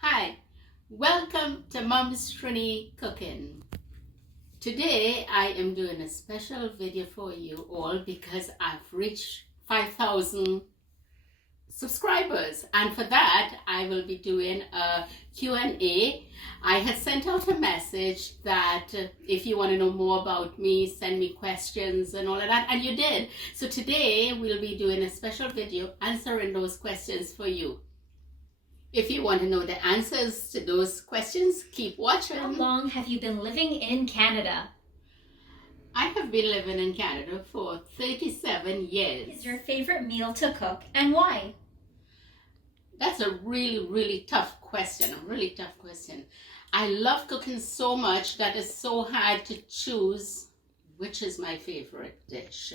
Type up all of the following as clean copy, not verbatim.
Hi, welcome to Mom's Trini Cooking. Today I am doing a special video for you all because I've reached 5,000 subscribers, and for that I will be doing a Q&A. I had sent out a message that if you want to know more about me, send me questions and all of that, and you did. So today we'll be doing a special video answering those questions for you. If you want to know the answers to those questions, keep watching. How long have you been living in Canada? I have been living in Canada for 37 years. What is your favorite meal to cook and why? That's a really tough question, I love cooking so much that it's so hard to choose which is my favorite dish.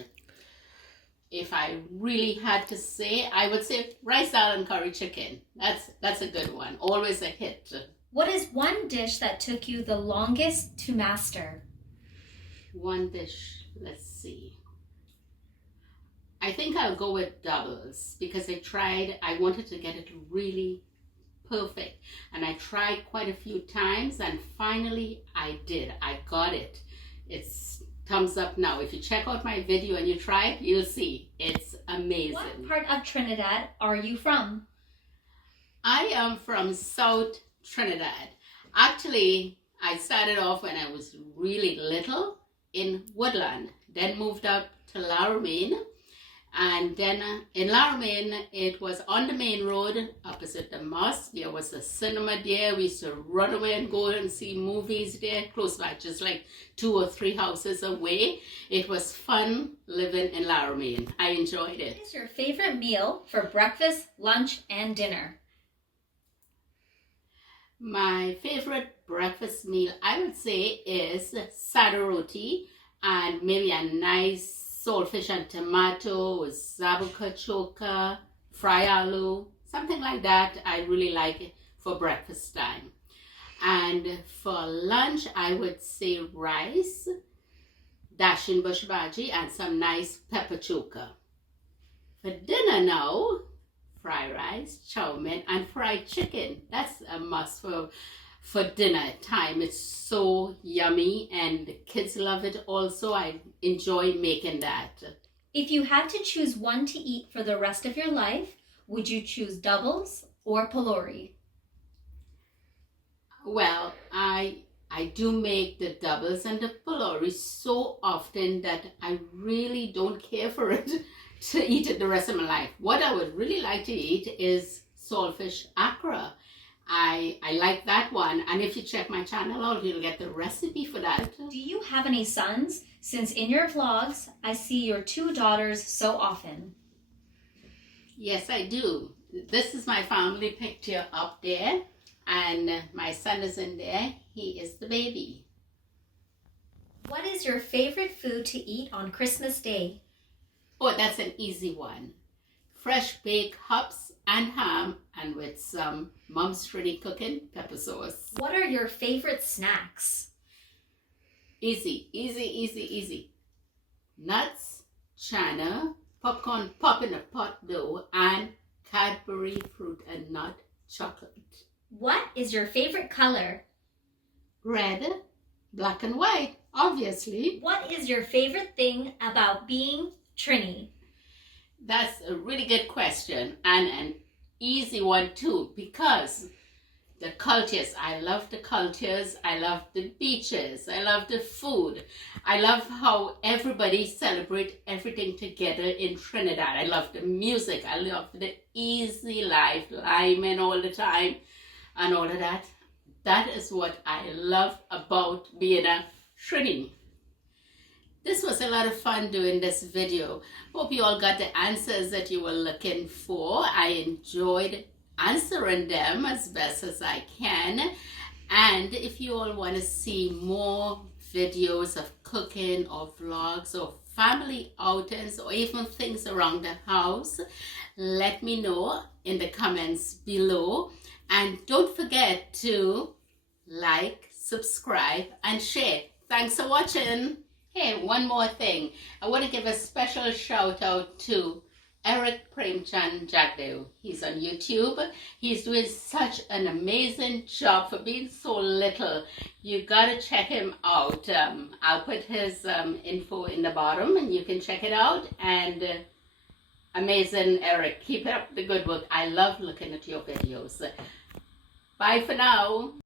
If I really had to say, I would say rice, dal, and curry chicken. That's a good one. Always a hit. What is one dish that took you the longest to master? One dish, let's see. I think I'll go with doubles because I wanted to get it really perfect. And I tried quite a few times and finally I did. I got it. It's thumbs up now. If you check out my video and you try it, you'll see. It's amazing. What part of Trinidad are you from? I am from South Trinidad. Actually, I started off when I was really little in Woodland, then moved up to Laramine, and then in Laramine it was on the main road opposite the mosque. There was a cinema there. We used to run away and go and see movies there close by, just like 2 or 3 houses away. It was fun living in Laramine. I enjoyed it. What is your favorite meal for breakfast, lunch, and dinner? My favorite breakfast meal, I would say, is sada roti and maybe a nice saltfish and tomato with zabuka choka, fry aloo, something like that. I really like it for breakfast time. And for lunch, I would say rice, dashin bush bhaji, and some nice pepper choka. For dinner now, fried rice, chow mein, and fried chicken. That's a must for dinner time. It's so yummy and the kids love it also. I enjoy making that. If you had to choose one to eat for the rest of your life, would you choose doubles or Polari? Well, I do make the doubles and the Polari so often that I really don't care for it to eat it the rest of my life. What I would really like to eat is saltfish akra. I like that one, and if you check my channel out, you'll get the recipe for that. Do you have any sons? Since in your vlogs, I see your 2 daughters so often. Yes, I do. This is my family picture up there, and my son is in there. He is the baby. What is your favorite food to eat on Christmas Day? Oh, that's an easy one. Fresh baked hops and ham, and with some Mom's Trini Cooking pepper sauce. What are your favorite snacks? Easy. Nuts, chana, popcorn pop in a pot dough, and Cadbury fruit and nut chocolate. What is your favorite color? Red, black and white, obviously. What is your favorite thing about being Trini? That's a really good question, and an easy one too, because the cultures, I love the cultures, I love the beaches, I love the food, I love how everybody celebrates everything together in Trinidad. I love the music, I love the easy life, liming all the time and all of that. That is what I love about being a Trini. This was a lot of fun doing this video. Hope you all got the answers that you were looking for. I enjoyed answering them as best as I can. And if you all want to see more videos of cooking or vlogs or family outings or even things around the house, let me know in the comments below. And don't forget to like, subscribe, and share. Thanks for watching. Hey, one more thing. I want to give a special shout out to Eric Premchand Jagdev. He's on YouTube. He's doing such an amazing job for being so little. You gotta check him out. I'll put his info in the bottom and you can check it out. And amazing, Eric. Keep up the good work. I love looking at your videos. Bye for now.